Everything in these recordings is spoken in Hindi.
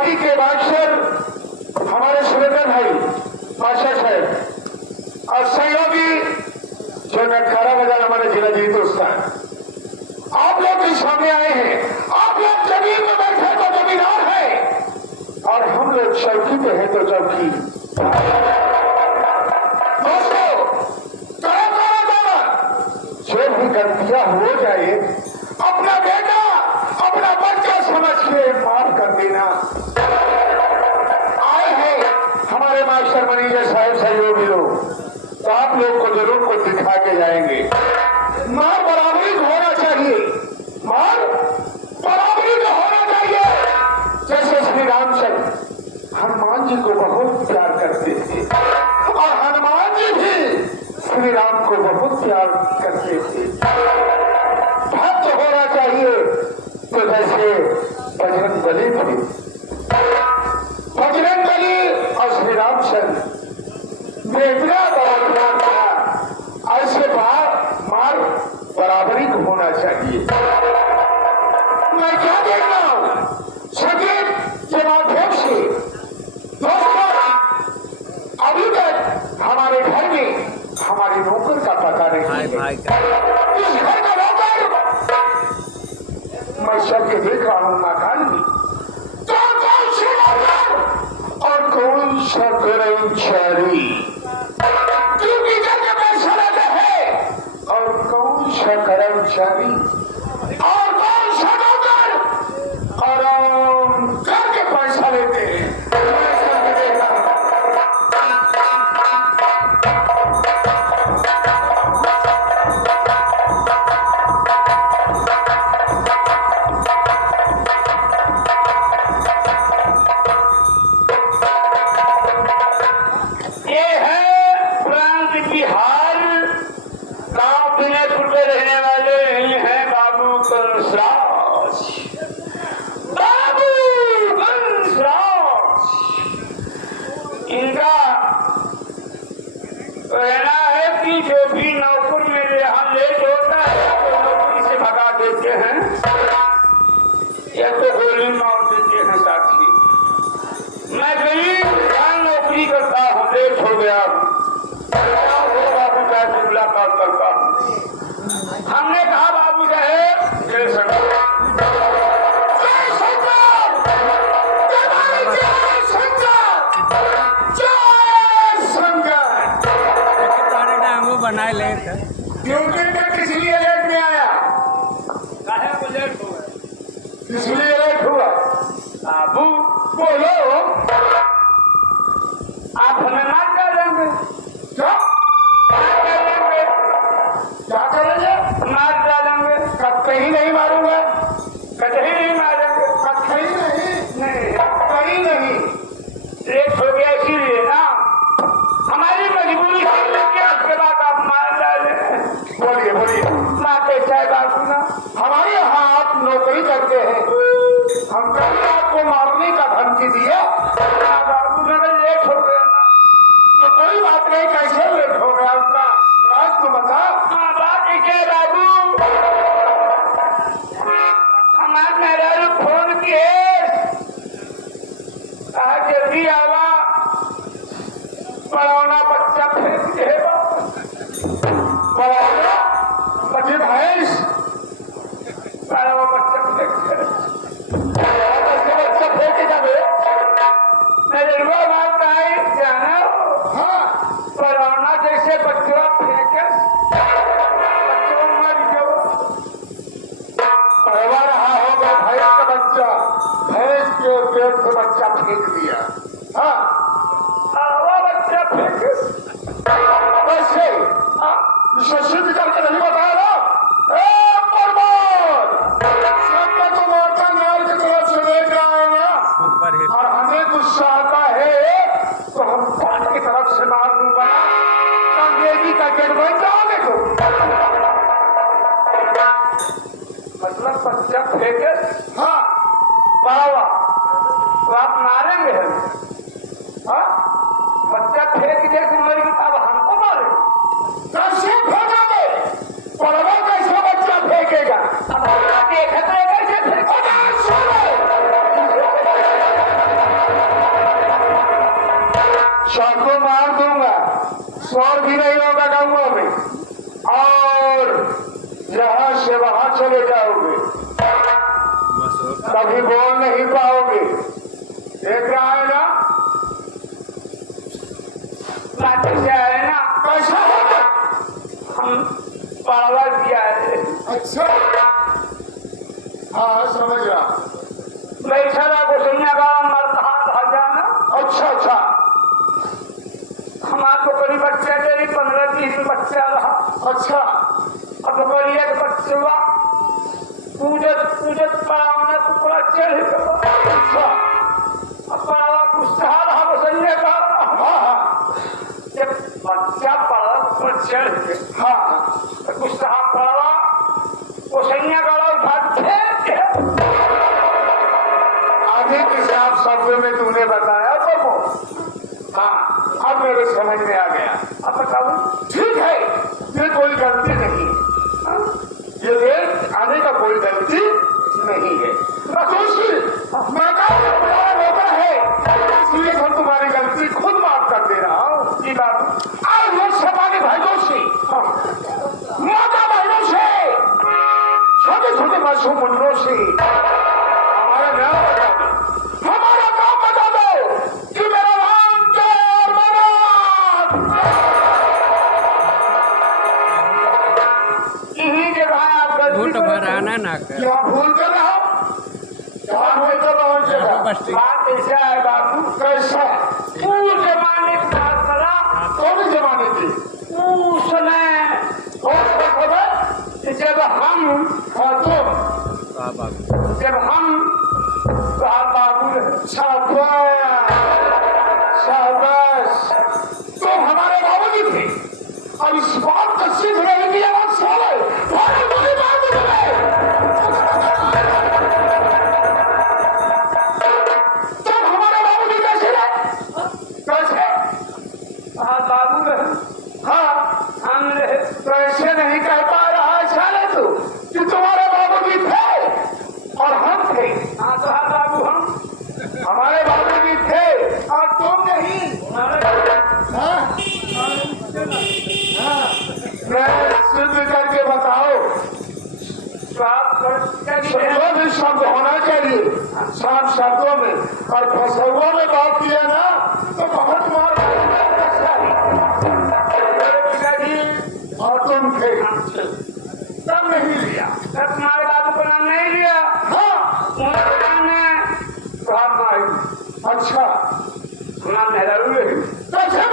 पार्टी के बादशाह हमारे सुरेंद्र भाई बादशाह साहब और सहयोगी जो नटखारा बाजार हमारे जिला जी दोस्त हैं, आप लोग भी सामने आए हैं। आप लोग जमीन में बैठे तो जमींदार है और हम लोग चौकी पे हैं तो चौकी। दोस्तों, जो भी गलतियां हो जाए अपना बेटा अपना बच्चा समझ के माफ कर देना। आए हैं हमारे मास्टर मैनेजर साहब सहयोगी लोग, तो आप लोग को जरूर कुछ दिखा के जाएंगे। मां बराबरी होना चाहिए, मां बराबरी का होना चाहिए। जैसे श्री रामचंद्र हनुमान जी को बहुत प्यार करते थे और हनुमान जी भी श्री राम को बहुत प्यार करते थे। भक्त होना चाहिए तो जैसे बजरंग बली थे, बजरंग बली और श्री रामचंद्र बेटा ऐसे मार बराबरी को होना चाहिए। मैं क्या देख रहा हूं संगीत के माध्यम से दोस्तों, अभी तक हमारे घर में हमारे नौकर का पता नहीं है। इस घर का नौकर मैं सबके देख रहा हूं मकान में, तो कौन से नौकर और कौन सा कर्मचारी क्योंकि घर के पैसा लेते हैं और कौन सा कर्मचारी और कौन सा नौकर और घर के पैसा लेते हैं। कहना है कि जो भी नौकर मेरे यहाँ लेट होता है तो नौकरी से भगा देते हैं या तो गोली मार देते हैं। साथी मैं गरीब नौकरी करता हूँ, लेट हो गया बाबू साहब से मुलाकात करता हूँ। हमने कहा बाबू साहब जय शंकर बनाए लेट है क्योंकि किस लिए लेट में आया, काहे को लेट हुआ, इसलिए लेट हुआ। बाबू बोलो, आप हमें मार डालेंगे क्या? क्या करेंगे? मार डालेंगे। कहीं नहीं मारूंगा, कहीं नहीं मारेंगे, कहीं नहीं, कहीं नहीं। लेट हो गया इसीलिए ना, हमारी मजबूरी के बाद आप मार डाले। बोलिए बोलिए, मारते चाहे बाबू ना, हमारे यहाँ आप नौकरी करते हैं, हम कभी आपको मारने का धमकी दिया? बाबू मेरे लेट हो गया ना, तो कोई बात नहीं, कैसे लेट हो गया उसका राज को बता। बात है बाबू, हमारे मेरा फोन किए जल्दी आवा, पढ़ाना बच्चा फेंक दे, पढ़ाना बच्चे भैंस पढ़ावा बच्चा फेंक दे, बच्चा फेंके जावे मेरे रुआ बात का है जाना। हाँ, पढ़ाना जैसे बच्चा फेंके बच्चों मर जाओ। पढ़वा रहा होगा भैंस का बच्चा, भैंस के पेट से बच्चा फेंक दिया। हाँ, सिद्ध करके नहीं बताया ना, तो मारता नार की तरफ से लेकर आएगा और हमें गुस्सा आता है तो हम पान की तरफ से मार दूंगा, अंग्रेजी का गेट बन जाओगे तो। मतलब बच्चा फेंके, हाँ बाबा तो आप मारेंगे हम, हाँ बच्चा फेंक जैसे मर गई अब हमको मारे, कैसे फेंकोगे? पढ़वा कैसे बच्चा फेंकेगा? अब देखा तो कैसे फेंकेगा? कहाँ चले जाओगे? कभी बोल नहीं पाओगे। देख रहा है ना, लाठी से है ना, कैसा है? हम पड़वा दिया है। अच्छा, हाँ समझ रहा। बैठा रहा को सुनने का मर्द हाथ आ जाना। अच्छा अच्छा, हमारे तो करीब बच्चा तेरी 15-20 बच्चा रहा। अच्छा, अब कोई एक बच्चा पूजत पड़ावना टुकड़ा चढ़ गया। अच्छा, अब पड़ावा कुछ रहा वो संजय का। हाँ, जब बच्चा पड़ा पर चढ़ गया। हाँ, तो कुछ पड़ावा वो संजय का आगे के साथ शब्द में तूने बताया तो हाँ, अब मेरे समझ में आ गया। अब बताओ, ठीक है, ये कोई गलती नहीं है। ये देर आने का कोई गलती नहीं है। मैं रोका है, इसलिए हम तुम्हारी गलती खुद माफ कर दे रहा हूँ। ये बात आज लोग सभा के भाइयों से, माता बहनों से, छोटे छोटे मासूम मुन्नों से हमारा नाम बता दो, हमारा नाम बता दो कि मेरा नाम क्या है। यही जगह आप गलती क्या भूल कर रहा हो? क्या भूल कर रहा हूँ जगह? बात ऐसा है बाबू, कैसा पूरे जमाने की बात करा। कौन जमाने की? उस समय जब हम बाबू शाबाश, तो हमारे बाबूजी थे। अब इस बात का सिद्ध नहीं किया बात साले तब हमारे बाबूजी कैसे रहे? कैसे? हाँ बाबू रहे, हाँ हम रहे। तो ऐसे नहीं कह पा रहा है साले तू कि तुम्हारे बाबूजी थे और हम थे। हाँ तो हाँ बाबू, हम हमारे बाबूजी थे और तुम नहीं। सिद्ध करके बताओ। शब्दों में शब्द होना चाहिए, सात शब्दों में। और फसौआ में बात किया ना तो बहुत मार। और तुम थे तब नहीं लिया, तब तुम्हारे बाबू का नाम नहीं लिया। हाँ, नाम है। अच्छा, नाम नेहरू है। कैसे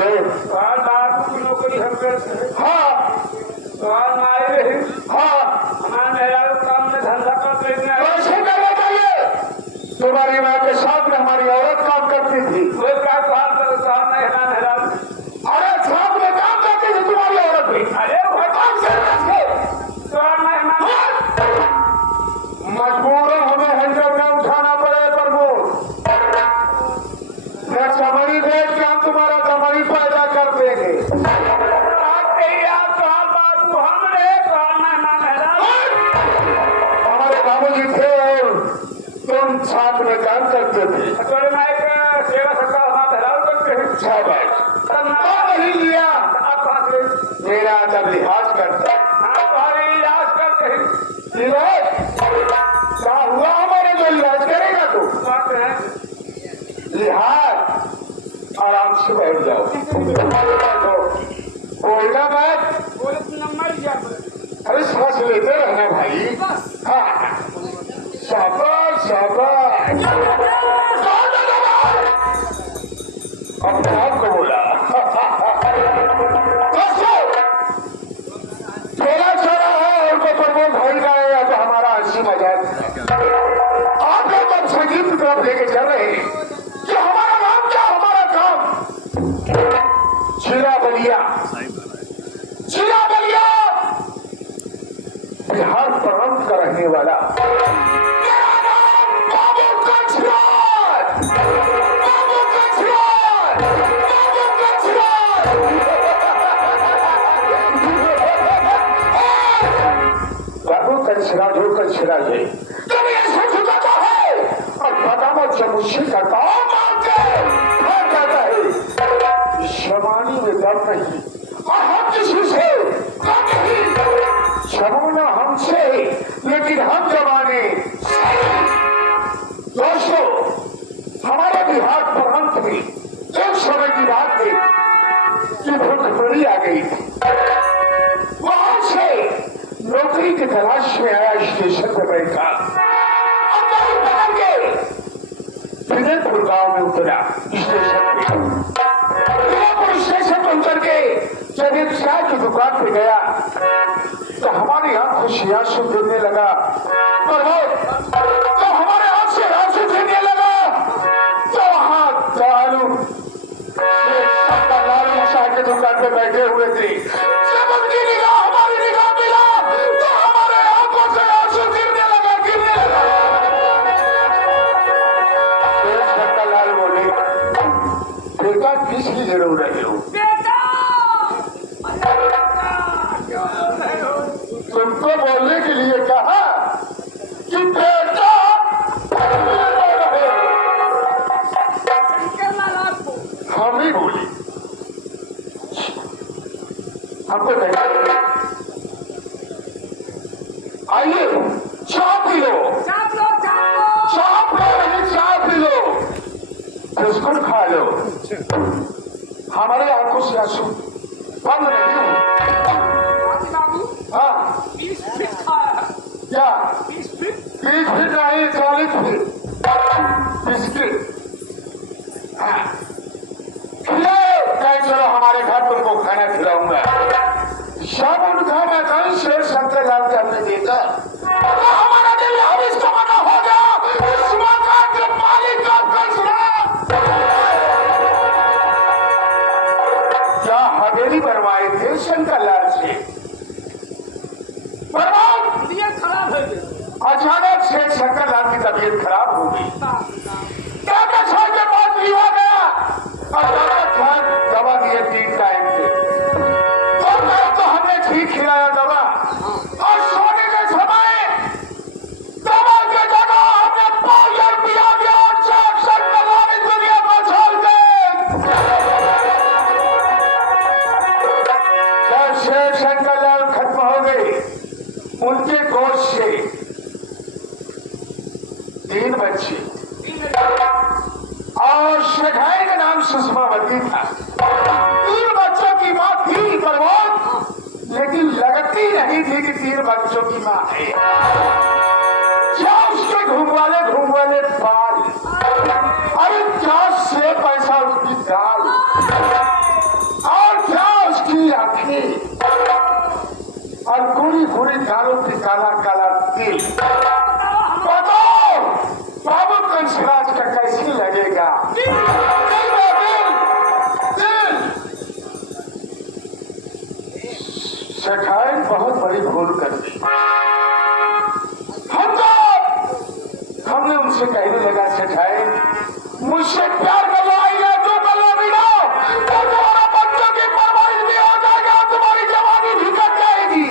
बाबू की नौकरी हम करते हैं। हाँ, हाँ, हमारे नेहरू काम में धंधा करते हैं। कैसे करना चाहिए? तुम्हारी माँ के साथ में हमारी औरत काम करती थी। वो क्या काम करते? अरे साथ में काम करती थी तुम्हारी औरत भी। अरे वो काम से मजबूर हमें हैंडल न उठाना पड़े प्रमोद। मैं चमड़ी भेज के हम तुम्हारा चमड़ी पैदा कर देंगे। हमारे बाबूजी थे और तुम साथ में काम करते थे। सेवा करते हैं। नहीं लिया, मेरा जब लिहाज करता। लिहाज करते हैं। क्या हुआ हमारे जो लिहाज करेगा तू? लिहाज आराम से बैठ जाओ। बोलना बात, अरे सांस लेते रहना भाई। हाँ, शाबाश शाबाश। अपने आप को बोला। थोड़ा छोड़ा है और प्रमोद भाई का है तो हमारा हंसी मजाक। आप लोग अब संगीत की तरफ लेके चल रहे हैं कि हमारा नाम क्या, हमारा काम चिरा बलिया। चिरा बलिया बिहार प्रांत का रहने वाला। मेरा नाम बाबू कछरार। बाबू कछरार। मुझसे कताओ मांगते क्या कहता है शमानी में दम नहीं और हम किसी से कम नहीं शमाना हमसे लेकिन हम जमाने दोस्तों हमारे बिहार प्रांत में एक समय की बात थी कि भुखमरी आ गई थी वहां से नौकरी की तलाश में आया स्टेशन पर बैठा विजयपुर गांव में उतरा स्टेशन पे विजयपुर स्टेशन पर उतर के जब एक चाय की दुकान पे गया तो हमारी आंखों से आंसू गिरने लगा तो हमारे आंख से आंसू गिरने लगा तो वहां लालू चाय की दुकान पे बैठे हुए थे जब उनकी निगाह हमारी निगाह मिला तो हमारे आंखों से आंसू गिरने लगा लाल बोले बेटा किस लिए रो रहे हो तुमको बोलने के लिए कहा कि बेटा हम ही बोले हमको आइए चाय पी लो चाय पी लो बिस्कुट खा लो हमारे आंखों से आंसू बंद नहीं हो हाँ क्या 20 फीट नहीं 40 फीट बिस्किट हाँ चलो हमारे घर तुमको खाना खिलाऊंगा सब उनका मैं कहीं शेर शंकर लाल करने देता तो हमारा दिल अब इसका मना हो गया इस मकान के मालिक का फैसला क्या हवेली बनवाए थे शंकर लाल से खराब है अचानक से शंकर लाल की तबीयत खराब हो गई के बाद हुआ गया अचानक दवा दिए 3 टाइम पे तो हमने ठीक खिलाया दवा और सोने के समय दवा के जगह हमने पाउडर पिया गया और सारी दुनिया को छोड़ दे जब शेर शंकर लाल खत्म हो गए उनके गोश्त से 3 बच्चे और शेखाई का नाम सुषमावती था 3 बच्चों की मां थी परवोज लेकिन लगती नहीं थी कि 3 बच्चों की मां है क्या उसके घूमवाले बाल अरे क्या से पैसा उसकी दाल और क्या उसकी आंखें और पूरी दालों की काला काला तिल बताओ बाबू कंसराज का कैसी लगेगा शेखाई बहुत बड़ी भूल कर दी हमने उनसे कहने लगा शेखाई मुझसे प्यार कर लो आइए जो कर लो बिना तो तुम्हारा बच्चों की परवरिश भी हो जाएगा तुम्हारी जवानी भी कट जाएगी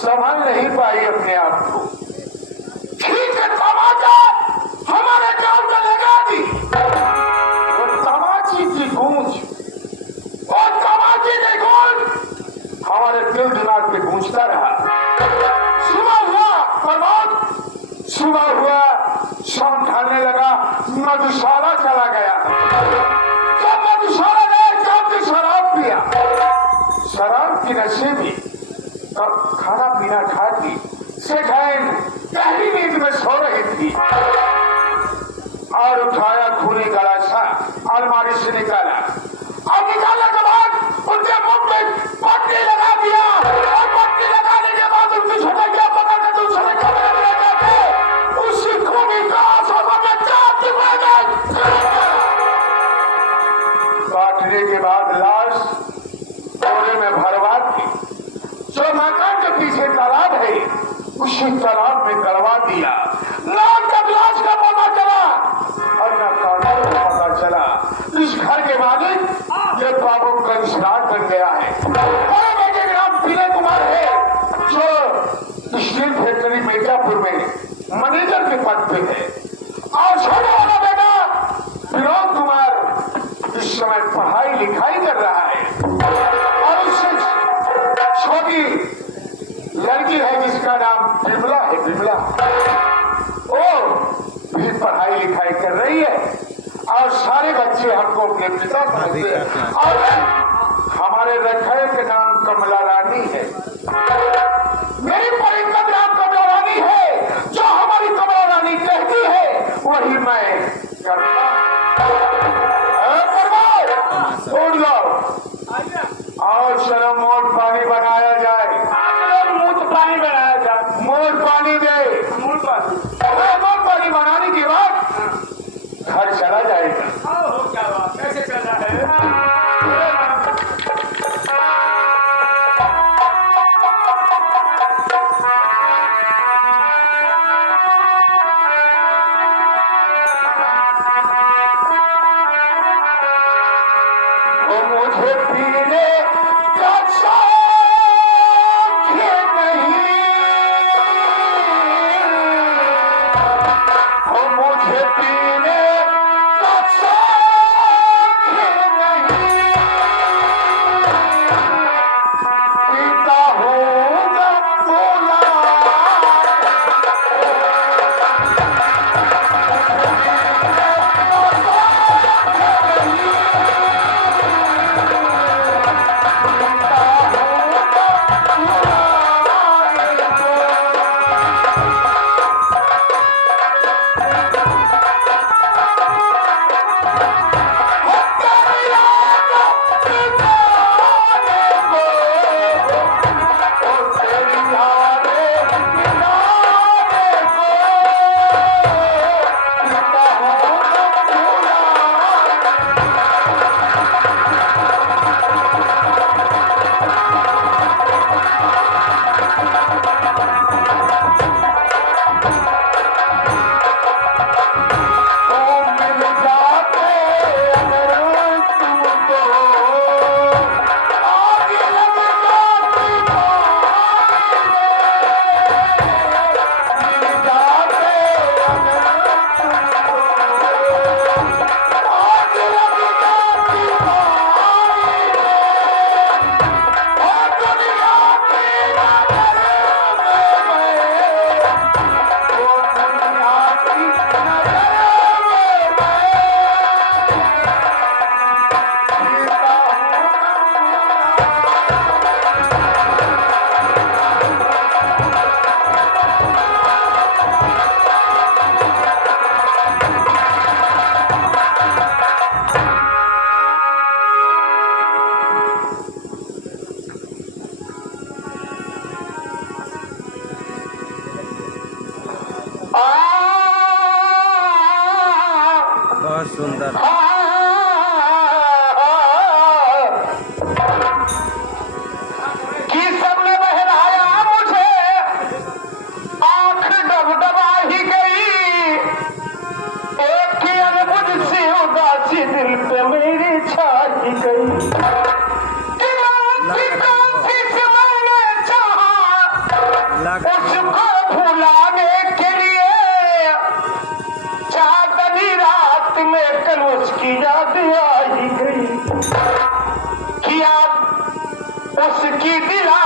संभाल नहीं पाई अपने आप को ठीक है तमाचा हमारे गांव का लगा दी वो तमाची की गूंज और तमाची की गूंज हमारे दिल दिमाग पे गूंजता रहा सुबह हुआ प्रभात सुबह हुआ शाम ढलने लगा मधुशाला चला गया जब मधुशाला गया जब शराब पिया शराब की नशे में तब खाना पीना खा के शेखाई पहली नींद में सो रही थी और उठाया खूनी गलासा अलमारी से निकाला और निकालने के बाद उनके मुंह में पट्टी लगा दिया और पट्टी लगाने के बाद उनकी छोटे क्या पता कि दूसरे कमरे में जाके उसी खूनी गलासा में चाप काटने के बाद लाश बोरे में भरवा दी जो मकान के पीछे तालाब है उसी तालाब में करवा दिया ना जब लाश का पता चला और न कानून का पता चला इस घर के मालिक ये बाबू कंसराज बन गया है और बेटे का नाम विनय कुमार है जो स्टील फैक्ट्री मिर्जापुर में मैनेजर के पद पे है और छोटे वाला बेटा विनोद कुमार इस समय पढ़ाई लिखाई कर रहा है और उससे छोटी लड़की है जिसका नाम विमला है। विमला वो भी पढ़ाई लिखाई कर रही है और सारे बच्चे हमको अपने पिता समझते हैं और हमारे रखैल के नाम कमला रानी है। मेरी परिकद नाम कमला रानी है। जो हमारी कमला रानी कहती है वही मैं करता। उड़ जाओ और शर्म मोट पानी बनाया जाए। मुंह पानी बनाया जाए। मोट पानी दे। मूल पानी मोट पानी बनाने के बाद घर चला जाएगा। हो क्या बात कैसे चल रहा है? वो मुझे पीने का शौक नहीं। वो मुझे पीने का शौक नहीं। पीता हूँ बोला बहुत सुंदर। कि सबने बहलाया मुझे, आंख डबडबा ही गई। एक की अनबुझ सी उदासी दिल पे मेरी छा ही गई। कि मैं काफी से मैंने चाहा उसको भुलाने के लिए, चांदनी रात में कल उसकी याद आ ही गई। कि आप उसकी दिला